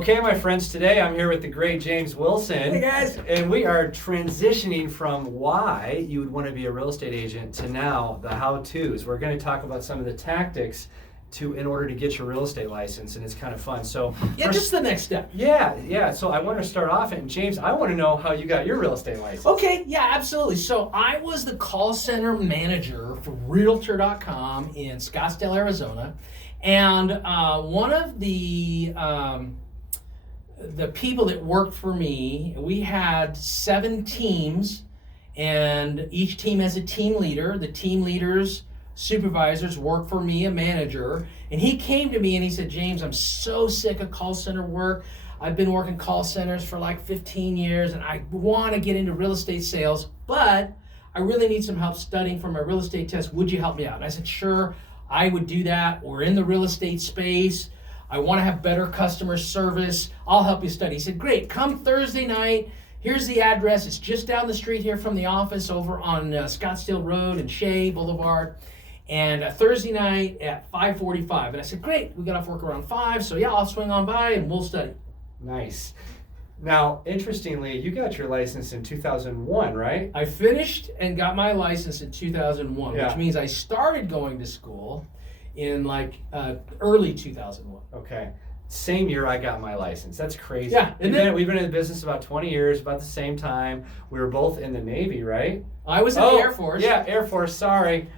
Okay, my friends, today I'm here with the great James Wilson. Hey, guys. And we are transitioning from why you would want to be a real estate agent to now the how-tos. We're going to talk about some of the tactics in order to get your real estate license, and it's kind of fun. So just the next step. Yeah. So I want to start off, and James, I want to know how you got your real estate license. Okay, yeah, absolutely. So I was the call center manager for Realtor.com in Scottsdale, Arizona, and one of the people that worked for me, we had 7 teams, and each team has a team leader. The team leaders, supervisors work for me, a manager, and he came to me and he said, James, I'm so sick of call center work. I've been working call centers for like 15 years, and I want to get into real estate sales, but I really need some help studying for my real estate test. Would you help me out? And I said, sure, I would do that. We're in the real estate space. I want to have better customer service. I'll help you study. He said, great, come Thursday night. Here's the address. It's just down the street here from the office over on Scottsdale Road and Shea Boulevard. And Thursday night at 5:45. And I said, great, we got off work around 5, so yeah, I'll swing on by and we'll study. Nice. Now, interestingly, you got your license in 2001, right? I finished and got my license in 2001, Yeah. which means I started going to school in early 2001. Okay. Same year I got my license. That's crazy. Yeah, We've been in the business about 20 years, about the same time. We were both in the Navy, right? I was in the Air Force. Yeah, Air Force, sorry.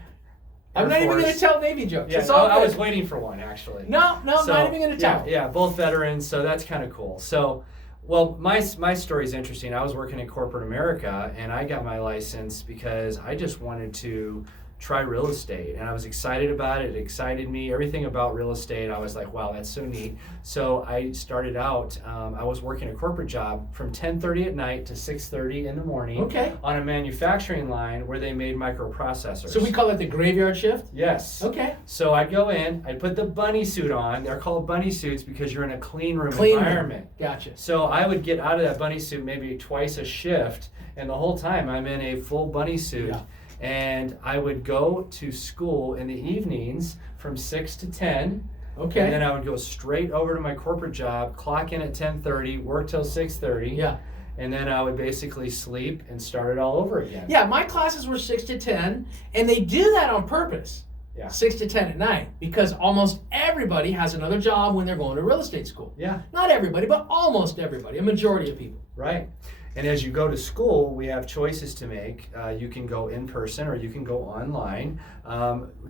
I'm not even going to tell Navy jokes. Yeah, It's all I was good. waiting for one, actually. No, I'm not even going to tell. Yeah, both veterans, so that's kind of cool. So, well, my story is interesting. I was working in corporate America, and I got my license because I just wanted to try real estate, and I was excited about it. It excited me. Everything about real estate, I was like, wow, that's so neat. So I started out, I was working a corporate job from 10:30 at night to 6:30 in the morning. Okay. On a manufacturing line where they made microprocessors. So we call it the graveyard shift? Yes. Okay. So I'd go in, I'd put the bunny suit on. They're called bunny suits because you're in a clean room Clean environment. room. Gotcha. So I would get out of that bunny suit maybe twice a shift, and the whole time I'm in a full bunny suit. Yeah. And I would go to school in the evenings from 6 to 10. Okay. And then I would go straight over to my corporate job, clock in at 10:30, work till 6:30. Yeah. And then I would basically sleep and start it all over again. Yeah, my classes were 6 to 10, and they do that on purpose. Yeah. 6 to 10 at night, because almost everybody has another job when they're going to real estate school. Yeah. Not everybody, but almost everybody, a majority of people. Right. And as you go to school, we have choices to make. You can go in person or you can go online.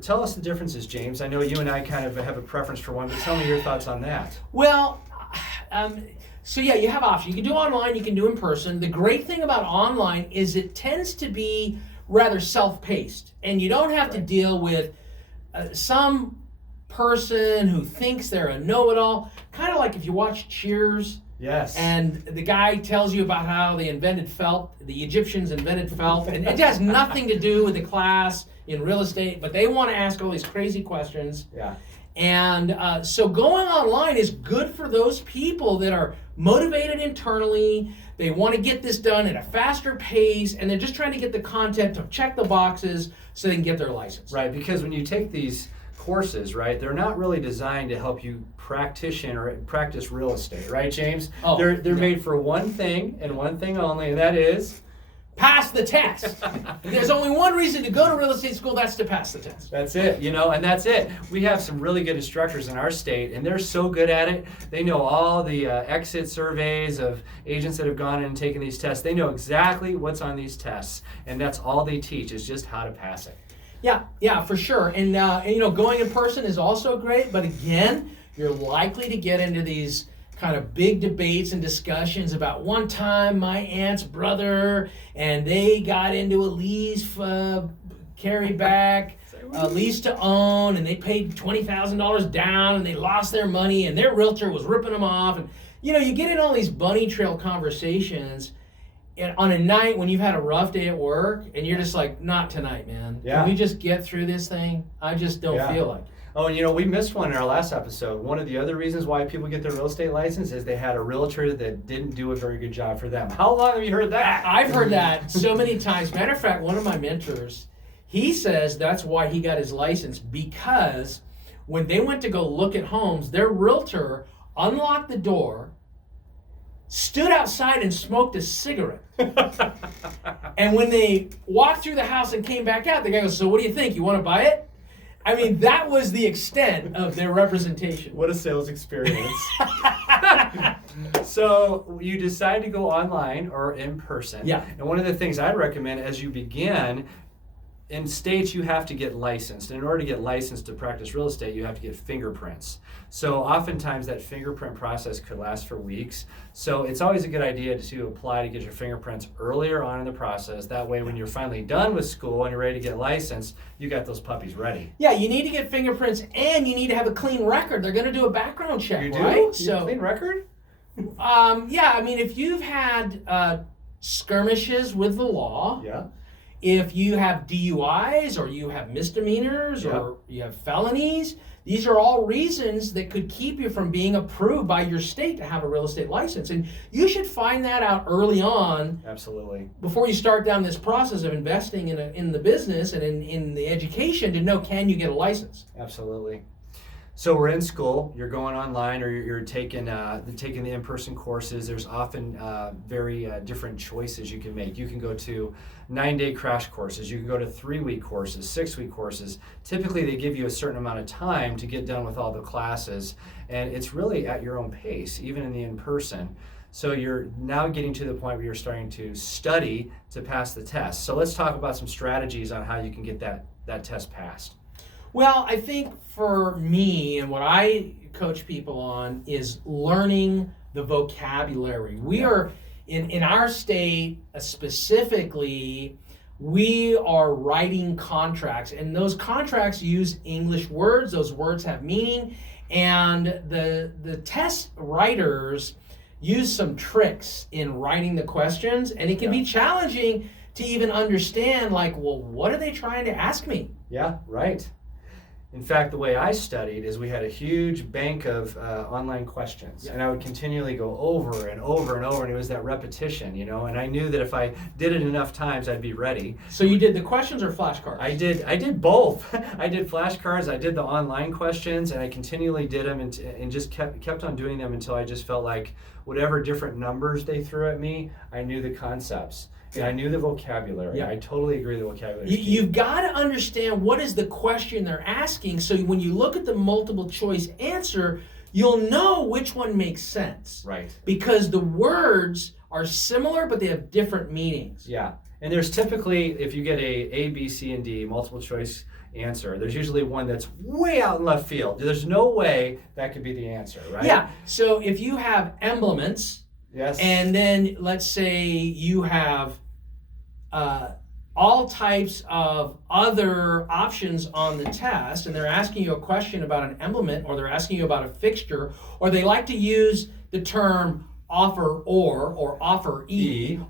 Tell us the differences, James. I know you and I kind of have a preference for one, but tell me your thoughts on that. Well, so yeah, you have options. You can do online, you can do in person. The great thing about online is it tends to be rather self-paced, and you don't have to deal with some person who thinks they're a know-it-all. Kind of like if you watch Cheers. Yes. And the guy tells you about how they invented felt, the Egyptians invented felt, and it has nothing to do with the class in real estate, but they want to ask all these crazy questions. Yeah. And so going online is good for those people that are motivated internally. They want to get this done at a faster pace, and they're just trying to get the content to check the boxes so they can get their license. Right, because when you take these courses, right, they're not really designed to help you practice real estate, right, James? Oh, they're made for one thing and one thing only, and that is pass the test. There's only one reason to go to real estate school, that's to pass the test. that's it, and that's it. We have some really good instructors in our state, and they're so good at it. They know all the exit surveys of agents that have gone in and taken these tests. They know exactly what's on these tests, and that's all they teach is just how to pass it. Yeah, for sure. And going in person is also great, but again, you're likely to get into these kind of big debates and discussions about one time my aunt's brother and they got into a lease carry back, lease to own, and they paid $20,000 down and they lost their money and their realtor was ripping them off. And you get in all these bunny trail conversations on a night when you've had a rough day at work and you're just like, not tonight, man. Yeah. Can we just get through this thing? I just don't feel like it. Oh, and we missed one in our last episode. One of the other reasons why people get their real estate license is they had a realtor that didn't do a very good job for them. How long have you heard that? I've heard that so many times. Matter of fact, one of my mentors, he says that's why he got his license, because when they went to go look at homes, their realtor unlocked the door, stood outside and smoked a cigarette. And when they walked through the house and came back out, the guy goes, "So what do you think? You want to buy it?" I mean, that was the extent of their representation. What a sales experience. So you decide to go online or in person. Yeah. And one of the things I'd recommend as you begin, in states you have to get licensed. In order to get licensed to practice real estate, you have to get fingerprints. So oftentimes that fingerprint process could last for weeks. So it's always a good idea to apply to get your fingerprints earlier on in the process. That way when you're finally done with school and you're ready to get licensed, you got those puppies ready. Yeah, you need to get fingerprints and you need to have a clean record. They're going to do a background check, You do? right? You have So, a clean record? yeah, I mean, if you've had skirmishes with the law, Yeah. if you have DUIs or you have misdemeanors or you have felonies, these are all reasons that could keep you from being approved by your state to have a real estate license. And you should find that out early on. Absolutely. Before you start down this process of investing in the business and in the education to know, can you get a license? Absolutely. So we're in school, you're going online or you're taking the in-person courses. There's often very different choices you can make. You can go to 9-day crash courses. You can go to 3-week courses, 6-week courses. Typically they give you a certain amount of time to get done with all the classes, and it's really at your own pace, even in the in-person. So you're now getting to the point where you're starting to study to pass the test. So let's talk about some strategies on how you can get that test passed. Well, I think for me and what I coach people on is learning the vocabulary. We are, in our state specifically, we are writing contracts, and those contracts use English words. Those words have meaning, and the test writers use some tricks in writing the questions, and it can be challenging to even understand, like, well, what are they trying to ask me? Yeah, right. In fact, the way I studied is we had a huge bank of online questions, and I would continually go over and over and over, and it was that repetition, and I knew that if I did it enough times, I'd be ready. So you did the questions or flashcards? I did both. I did flashcards, I did the online questions, and I continually did them and just kept on doing them until I just felt like whatever different numbers they threw at me, I knew the concepts. And I knew the vocabulary. Yeah. I totally agree the vocabulary. You've got to understand what is the question they're asking, so when you look at the multiple choice answer, you'll know which one makes sense. Right. Because the words are similar, but they have different meanings. Yeah. And there's typically, if you get A, B, C, and D, multiple choice answer, there's usually one that's way out in left field. There's no way that could be the answer, right? Yeah. So if you have emblements, yes, and then let's say you have all types of other options on the test, and they're asking you a question about an emblement, or they're asking you about a fixture, or they like to use the term offer or offer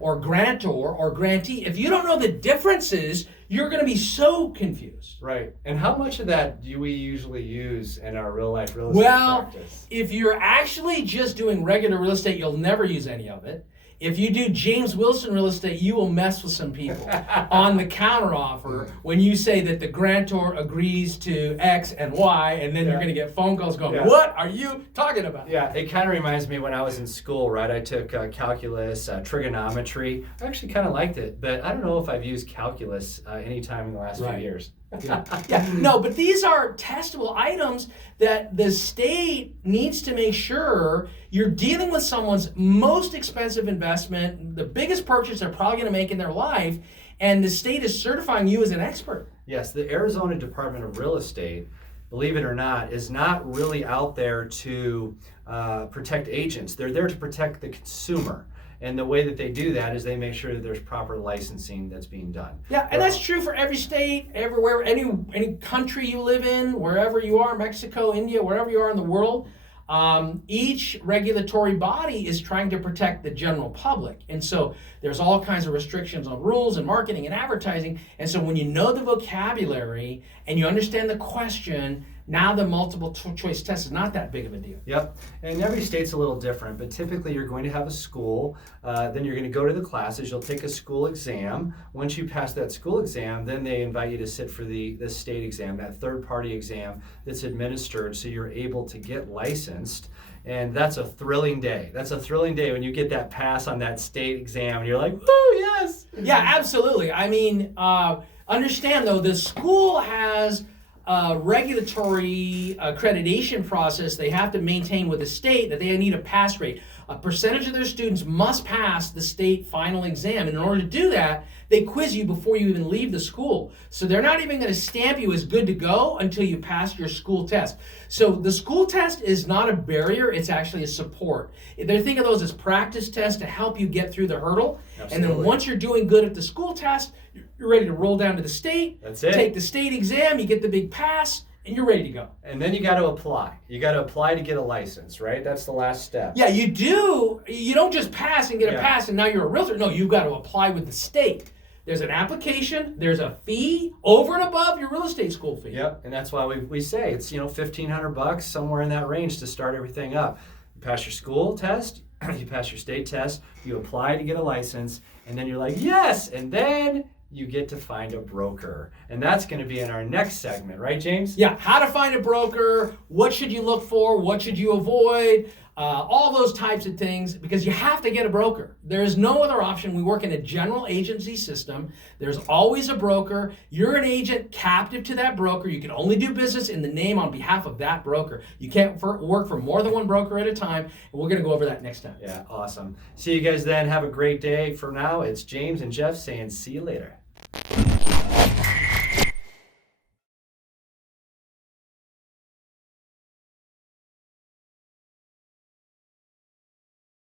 or grantor or grantee. If you don't know the differences, you're going to be so confused. Right. And how much of that do we usually use in our real life real estate practice? If you're actually just doing regular real estate, you'll never use any of it. If you do James Wilson real estate, you will mess with some people on the counteroffer when you say that the grantor agrees to X and Y, and then you're going to get phone calls going, what are you talking about? Yeah, it kind of reminds me when I was in school, right? I took calculus, trigonometry. I actually kind of liked it, but I don't know if I've used calculus any time in the last few years. No, but these are testable items that the state needs to make sure you're dealing with someone's most expensive investment, the biggest purchase they're probably going to make in their life, and the state is certifying you as an expert. Yes, the Arizona Department of Real Estate, believe it or not, is not really out there to protect agents. They're there to protect the consumer. And the way that they do that is they make sure that there's proper licensing that's being done. Yeah, and that's true for every state, everywhere, any country you live in, wherever you are, Mexico, India, wherever you are in the world. Each regulatory body is trying to protect the general public. And so there's all kinds of restrictions on rules and marketing and advertising. And so when you know the vocabulary and you understand the question, Now the multiple choice test is not that big of a deal. Yep, and every state's a little different, but typically you're going to have a school, then you're going to go to the classes, you'll take a school exam. Once you pass that school exam, then they invite you to sit for the state exam, that third-party exam that's administered, so you're able to get licensed. And that's a thrilling day. That's a thrilling day when you get that pass on that state exam and you're like, woo, yes! Yeah, absolutely. I mean, understand though, the school has a regulatory accreditation process they have to maintain with the state that they need a pass rate. A percentage of their students must pass the state final exam. And in order to do that, they quiz you before you even leave the school. So they're not even going to stamp you as good to go until you pass your school test. So the school test is not a barrier, it's actually a support. They think of those as practice tests to help you get through the hurdle. Absolutely. And then once you're doing good at the school test, you're ready to roll down to the state. That's it. Take the state exam, you get the big pass, and you're ready to go. And then you got to apply. You got to apply to get a license, right? That's the last step. Yeah, you do. You don't just pass and get a pass and now you're a realtor. No, you've got to apply with the state. There's an application, there's a fee over and above your real estate school fee. Yep, and that's why we say it's $1,500 somewhere in that range to start everything up. You pass your school test, you pass your state test, you apply to get a license, and then you're like, yes, and then you get to find a broker. And that's going to be in our next segment, right, James? Yeah, how to find a broker, what should you look for, what should you avoid, all those types of things, because you have to get a broker. There is no other option. We work in a general agency system. There's always a broker. You're an agent captive to that broker. You can only do business in the name on behalf of that broker. You can't work for more than one broker at a time, and we're going to go over that next time. Yeah, awesome. See you guys then. Have a great day. For now, it's James and Jeff saying see you later.